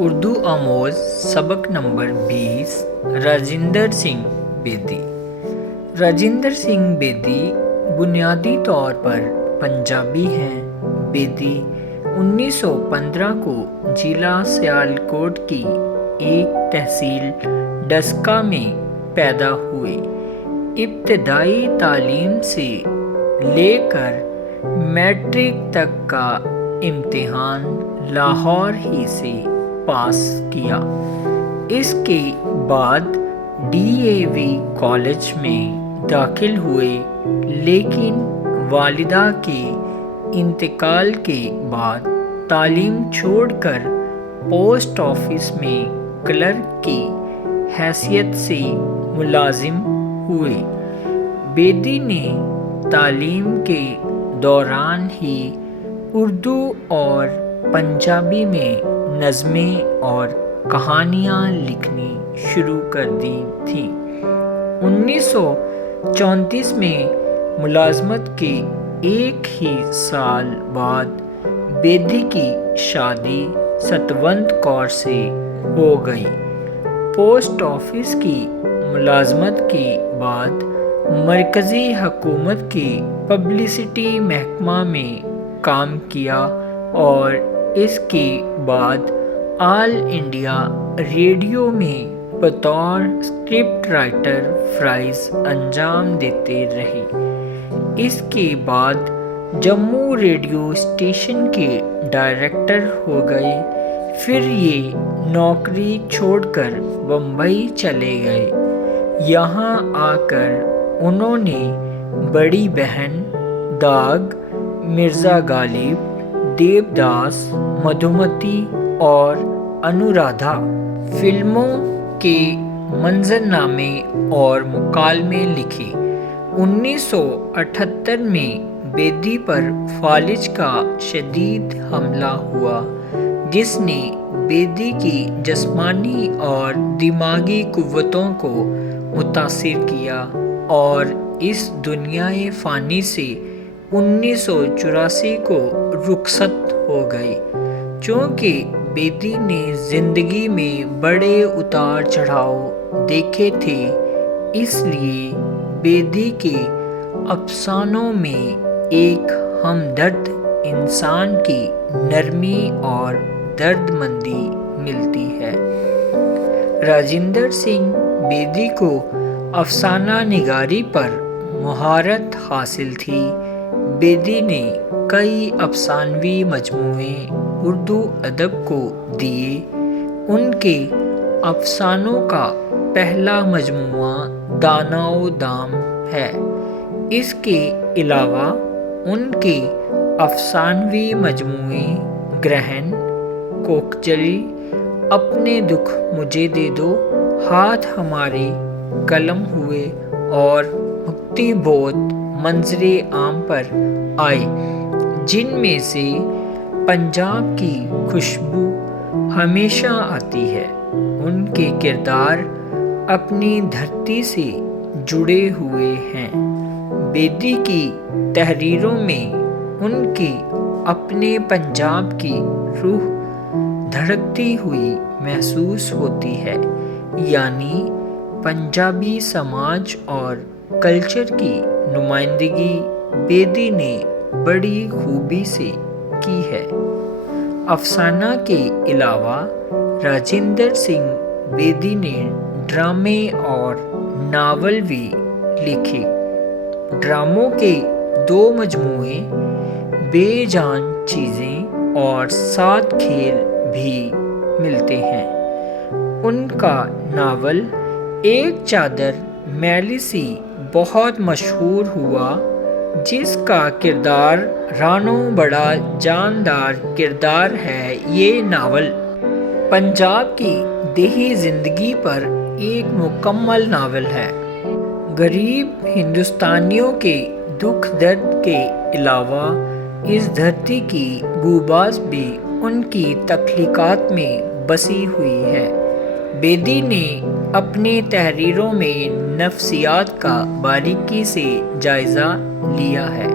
اردو آموز سبق نمبر 20 راجندر سنگھ بیدی۔ راجندر سنگھ بیدی بنیادی طور پر پنجابی ہیں۔ بیدی 1915 کو ضلع سیالکوٹ کی ایک تحصیل ڈسکہ میں پیدا ہوئے۔ ابتدائی تعلیم سے لے کر میٹرک تک کا امتحان لاہور ہی سے پاس کیا۔ اس کے بعد DAV کالج میں داخل ہوئے، لیکن والدہ کے انتقال کے بعد تعلیم چھوڑ کر پوسٹ آفس میں کلرک کی حیثیت سے ملازم ہوئے۔ بیدی نے تعلیم کے دوران ہی اردو اور پنجابی میں نظمیں اور کہانیاں لکھنی شروع کر دی تھیں۔ 1934 میں ملازمت کے ایک ہی سال بعد بیدی کی شادی ستونت کور سے ہو گئی۔ پوسٹ آفس کی ملازمت کے بعد مرکزی حکومت کے پبلسٹی محکمہ میں کام کیا اور اس کے بعد آل انڈیا ریڈیو میں بطور اسکرپٹ رائٹر فرائض انجام دیتے رہے۔ اس کے بعد جموں ریڈیو اسٹیشن کے ڈائریکٹر ہو گئے۔ پھر یہ نوکری چھوڑ کر بمبئی چلے گئے۔ یہاں آ کر انہوں نے بڑی بہن، داغ، مرزا غالب، دیوداس، مدھومتی اور انورادھا فلموں کے منظرنامے اور مکالمے لکھے۔ 1978 میں بیدی پر فالج کا شدید حملہ ہوا، جس نے بیدی کی جسمانی اور دماغی قوتوں کو متاثر کیا اور اس دنیائے فانی سے 1984 کو رخصت ہو گئے۔ چونکہ بیدی نے زندگی میں بڑے اتار چڑھاؤ دیکھے تھے، اس لیے بیدی کے افسانوں میں ایک ہمدرد انسان کی نرمی اور درد مندی ملتی ہے۔ راجندر سنگھ بیدی کو افسانہ نگاری پر مہارت حاصل تھی۔ بیدی نے کئی افسانوی مجموعے اردو ادب کو دیے۔ ان کے افسانوں کا پہلا مجموعہ دانا و دام ہے۔ اس کے علاوہ ان کے افسانوی مجموعے گرہن، کوکچلی، اپنے دکھ مجھے دے دو، ہاتھ ہمارے قلم ہوئے اور مکتی بودھ منظر عام پر آئے، جن میں سے پنجاب کی خوشبو ہمیشہ آتی ہے۔ ان کے کردار اپنی دھرتی سے جڑے ہوئے ہیں۔ بیدی کی تحریروں میں ان کے اپنے پنجاب کی روح دھڑکتی ہوئی محسوس ہوتی ہے، یعنی پنجابی سماج اور کلچر کی نمائندگی بیدی نے بڑی خوبی سے کی ہے۔ افسانہ کے علاوہ راجندر سنگھ بیدی نے ڈرامے اور ناول بھی لکھے۔ ڈراموں کے 2 مجموعے بے جان چیزیں اور 7 کھیل بھی ملتے ہیں۔ ان کا ناول ایک چادر میلی سی بہت مشہور ہوا، جس کا کردار رانو بڑا جاندار کردار ہے۔ یہ ناول پنجاب کی دیہی زندگی پر ایک مکمل ناول ہے۔ غریب ہندوستانیوں کے دکھ درد کے علاوہ اس دھرتی کی بوباس بھی ان کی تخلیقات میں بسی ہوئی ہے۔ بیدی نے اپنی تحریروں میں نفسیات کا باریکی سے جائزہ لیا ہے۔